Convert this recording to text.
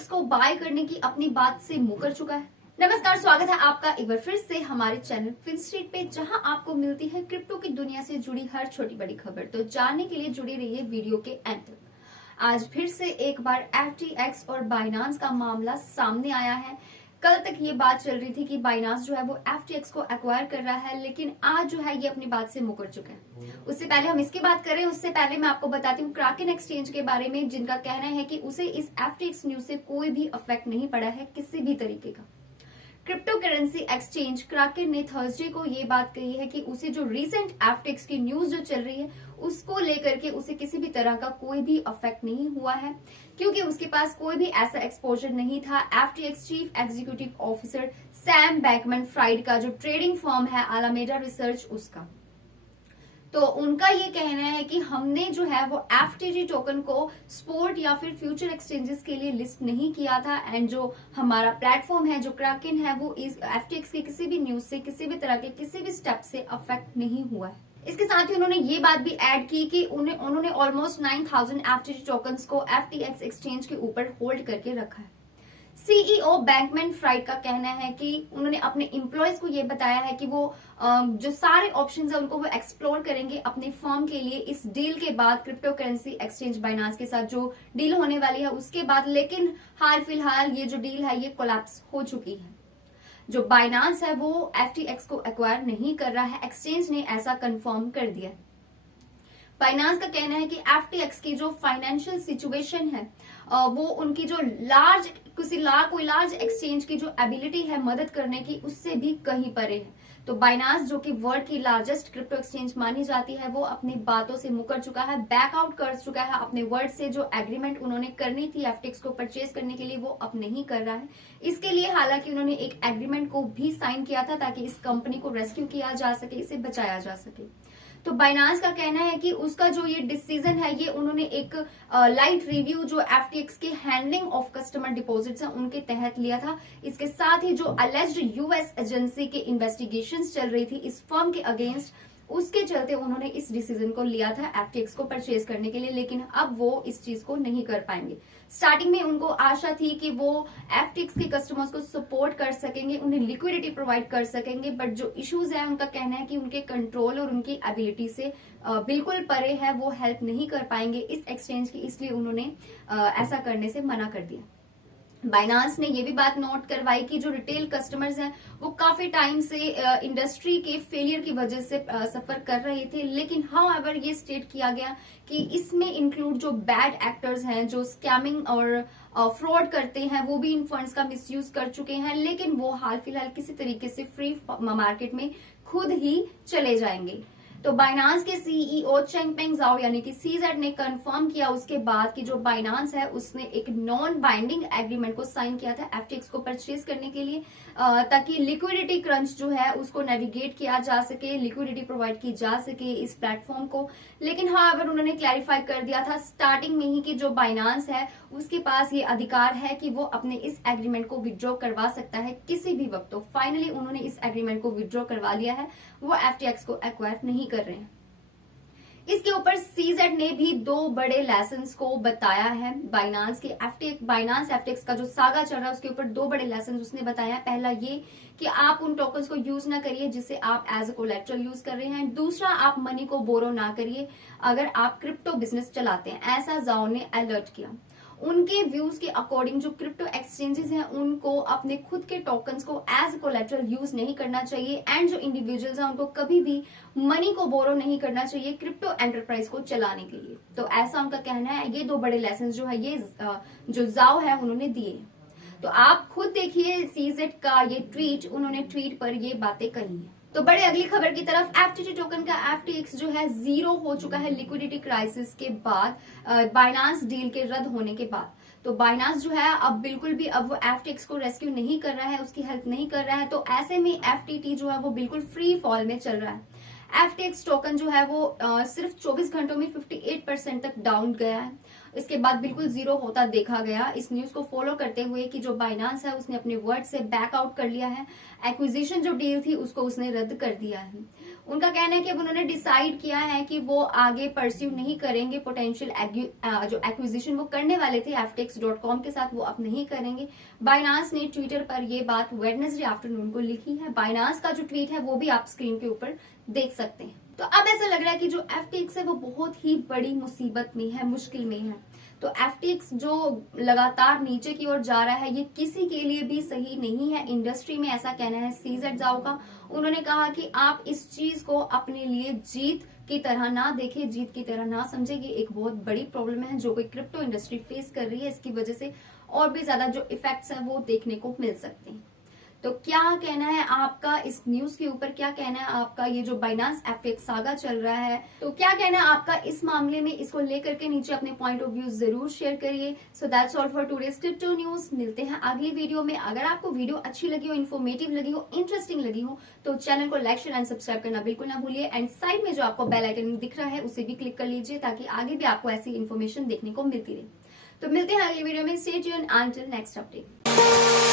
FTX को bye करने की अपनी बात से मुकर चुका है। नमस्कार, स्वागत है आपका एक बार फिर से हमारे चैनल फिनस्ट्रीट पे, जहां आपको मिलती है क्रिप्टो की दुनिया से जुड़ी हर छोटी बड़ी खबर। तो जानने के लिए जुड़ी रहिए वीडियो के एंड तक। आज फिर से एक बार FTX और बाइनांस का मामला सामने आया है। कल तक ये बात चल रही थी कि बाइनांस जो है वो FTX को एक्वायर कर रहा है, लेकिन आज जो है ये अपनी बात से मुकर चुका है। उससे पहले हम इसकी बात करें, उससे पहले मैं आपको बताती हूँ क्राकेन एक्सचेंज के बारे में, जिनका कहना है कि उसे इस FTX न्यूज से कोई भी इफेक्ट नहीं पड़ा है किसी भी तरीके का। क्रिप्टो करेंसी एक्सचेंज क्राकेन ने थर्सडे को ये बात कही है कि उसे जो रीसेंट FTX की न्यूज जो चल रही है उसको लेकर के उसे किसी भी तरह का कोई भी इफेक्ट नहीं हुआ है, क्योंकि उसके पास कोई भी ऐसा एक्सपोजर नहीं था। FTX chief executive officer Sam Beckmann-fried का जो ट्रेडिंग फर्म है अलामेडा रिसर्च, उसका तो उनका ये कहना है कि हमने जो है वो FTG टोकन को स्पोर्ट या फिर फ्यूचर एक्सचेंजेस के लिए लिस्ट नहीं किया था, एंड जो हमारा प्लेटफॉर्म है जो क्राकेन है वो इस FTX के किसी भी न्यूज से, किसी भी तरह के किसी भी स्टेप से अफेक्ट नहीं हुआ है। इसके साथ ही उन्होंने ये बात भी ऐड की कि उन्होंने ऑलमोस्ट 9000 FTG टोकन्स को FTX एक्सचेंज के ऊपर होल्ड करके रखा है। सीईओ बैकमैन-फ्राइड का कहना है कि उन्होंने अपने एम्प्लॉयज को ये बताया है कि वो जो सारे ऑप्शंस है उनको वो एक्सप्लोर करेंगे अपने फर्म के लिए इस डील के बाद, क्रिप्टो करेंसी एक्सचेंज बाइनांस के साथ जो डील होने वाली है उसके बाद। लेकिन हाल फिलहाल ये जो डील है ये कोलैप्स हो चुकी है। जो बाइनांस है वो FTX को एक्वायर नहीं कर रहा है, एक्सचेंज ने ऐसा कंफर्म कर दिया। बाइनांस का कहना है कि FTX की जो फाइनेंशियल सिचुएशन है वो उनकी जो कोई लार्ज एक्सचेंज की जो एबिलिटी है मदद करने की, उससे भी कहीं परे है। तो बाइनांस जो कि वर्ल्ड की लार्जेस्ट क्रिप्टो एक्सचेंज मानी जाती है, वो अपनी बातों से मुकर चुका है, बैकआउट कर चुका है अपने वर्ड से। जो एग्रीमेंट उन्होंने करनी थी FTX को परचेज करने के लिए वो अब नहीं कर रहा है। इसके लिए हालांकि उन्होंने एक एग्रीमेंट को भी साइन किया था ताकि इस कंपनी को रेस्क्यू किया जा सके, इसे बचाया जा सके। तो बाइनांस का कहना है कि उसका जो ये डिसीजन है ये उन्होंने एक लाइट रिव्यू जो FTX के हैंडलिंग ऑफ कस्टमर डिपॉजिट्स हैं उनके तहत लिया था। इसके साथ ही जो अलेज्ड US एजेंसी के इन्वेस्टिगेशंस चल रही थी इस फर्म के अगेंस्ट, उसके चलते उन्होंने इस डिसीजन को लिया था FTX को परचेज करने के लिए, लेकिन अब वो इस चीज को नहीं कर पाएंगे। स्टार्टिंग में उनको आशा थी कि वो FTX के कस्टमर्स को सपोर्ट कर सकेंगे, उन्हें लिक्विडिटी प्रोवाइड कर सकेंगे, बट जो इश्यूज है उनका कहना है कि उनके कंट्रोल और उनकी एबिलिटी से बिल्कुल परे है, वो हेल्प नहीं कर पाएंगे इस एक्सचेंज की, इसलिए उन्होंने ऐसा करने से मना कर दिया। बाइनांस ने ये भी बात नोट करवाई कि जो रिटेल कस्टमर्स हैं वो काफी टाइम से इंडस्ट्री के फेलियर की वजह से सफर कर रहे थे, लेकिन हाउएवर ये स्टेट किया गया कि इसमें इंक्लूड जो बैड एक्टर्स हैं, जो स्कैमिंग और फ्रॉड करते हैं, वो भी इन फंड्स का मिसयूज कर चुके हैं, लेकिन वो हाल फिलहाल किसी तरीके से फ्री मार्केट में खुद ही चले जाएंगे। तो बाइनांस के सीईओ चेंगपेंग जाओ यानी कि CZ ने कंफर्म किया उसके बाद कि जो बाइनांस है उसने एक नॉन बाइंडिंग एग्रीमेंट को साइन किया था FTX को परचेज करने के लिए, ताकि लिक्विडिटी क्रंच जो है उसको नेविगेट किया जा सके, लिक्विडिटी प्रोवाइड की जा सके इस प्लेटफॉर्म को। लेकिन हाउएवर उन्होंने क्लैरिफाई कर दिया था स्टार्टिंग में ही कि जो बाइनांस है उसके पास ये अधिकार है कि वो अपने इस एग्रीमेंट को विड्रॉ करवा सकता है किसी भी वक्त। तो फाइनली उन्होंने इस एग्रीमेंट को विड्रॉ करवा लिया है, वो FTX को एक्वायर नहीं कर रहे हैं। इसके ऊपर CZ ने भी दो बड़े लेसन्स को बताया है। बाइनांस FTX का जो सागा चल रहा है उसके ऊपर दो बड़े लेसन्स उसने बताया। पहला ये कि आप उन टोकन्स को यूज ना करिए जिसे आप एज अ कोलेट्रल यूज कर रहे हैं। दूसरा, आप मनी को बोरो ना करिए अगर आप क्रिप्टो बिजनेस चलाते हैं, ऐसा जाओ ने अलर्ट किया। उनके व्यूज के अकॉर्डिंग जो क्रिप्टो एक्सचेंजेस हैं उनको अपने खुद के टोकन्स को एज कोलेटरल यूज नहीं करना चाहिए, एंड जो इंडिविजुअल्स हैं उनको कभी भी मनी को बोरो नहीं करना चाहिए क्रिप्टो एंटरप्राइज को चलाने के लिए। तो ऐसा उनका कहना है। ये दो बड़े लेसन जो है ये जो जाओ है उन्होंने दिए। तो आप खुद देखिए CZ का ये ट्वीट, उन्होंने ट्वीट पर ये बातें कही है। तो बड़े अगली खबर की तरफ, FTG टोकन का FTX जो है जीरो हो चुका है लिक्विडिटी क्राइसिस के बाद, बाइनांस डील के रद्द होने के बाद। तो बाइनांस जो है अब बिल्कुल भी अब वो FTX को रेस्क्यू नहीं कर रहा है, उसकी हेल्प नहीं कर रहा है। तो ऐसे में FTT जो है वो बिल्कुल फ्री फॉल में चल रहा है। FTX टोकन जो है वो सिर्फ 24 घंटों में 58% तक डाउन गया है। इसके बाद बिल्कुल जीरो होता देखा गया। इस न्यूज को फॉलो करते हुए कि जो बाइनांस है उसने अपने वर्ड से बैक आउट कर लिया है, एक्विजिशन जो डील थी उसको उसने रद्द कर दिया है। उनका कहना है कि अब उन्होंने डिसाइड किया है कि वो आगे परस्यू नहीं करेंगे, पोटेंशियल जो एक्विजिशन वो करने वाले थे ftx.com के साथ वो अब नहीं करेंगे। बाइनांस ने ट्विटर पर ये बात वेडनेसडे आफ्टरनून को लिखी है। बाइनांस का जो ट्वीट है वो भी आप स्क्रीन के ऊपर देख सकते हैं। तो अब ऐसा लग रहा है कि जो FTX है वो बहुत ही बड़ी मुसीबत में है, मुश्किल में है। तो FTX जो लगातार नीचे की ओर जा रहा है ये किसी के लिए भी सही नहीं है, इंडस्ट्री में ऐसा कहना है CZ Zhao का। उन्होंने कहा कि आप इस चीज को अपने लिए जीत की तरह ना देखें, जीत की तरह ना समझे। ये एक बहुत बड़ी प्रॉब्लम है जो कोई क्रिप्टो इंडस्ट्री फेस कर रही है। इसकी वजह से और भी ज्यादा जो इफेक्ट्स हैं वो देखने को मिल सकते हैं। तो क्या कहना है आपका इस न्यूज के ऊपर, क्या कहना है आपका, ये जो बाइनांस FTX सागा चल रहा है तो क्या कहना है आपका इस मामले में, इसको लेकर के नीचे अपने पॉइंट ऑफ व्यू जरूर शेयर करिए। So that's all for today's crypto news. मिलते हैं अगली वीडियो में। अगर आपको वीडियो अच्छी लगी हो, इन्फॉर्मेटिव लगी हो, इंटरेस्टिंग लगी हो तो चैनल को लाइक, शेयर एंड सब्सक्राइब करना बिल्कुल ना भूलिए। एंड साइड में जो आपको बेल आइकन दिख रहा है उसे भी क्लिक कर लीजिए ताकि आगे भी आपको ऐसी इन्फॉर्मेशन देखने को मिलती रहे। तो मिलते हैं अगली वीडियो में। Stay tuned until next update.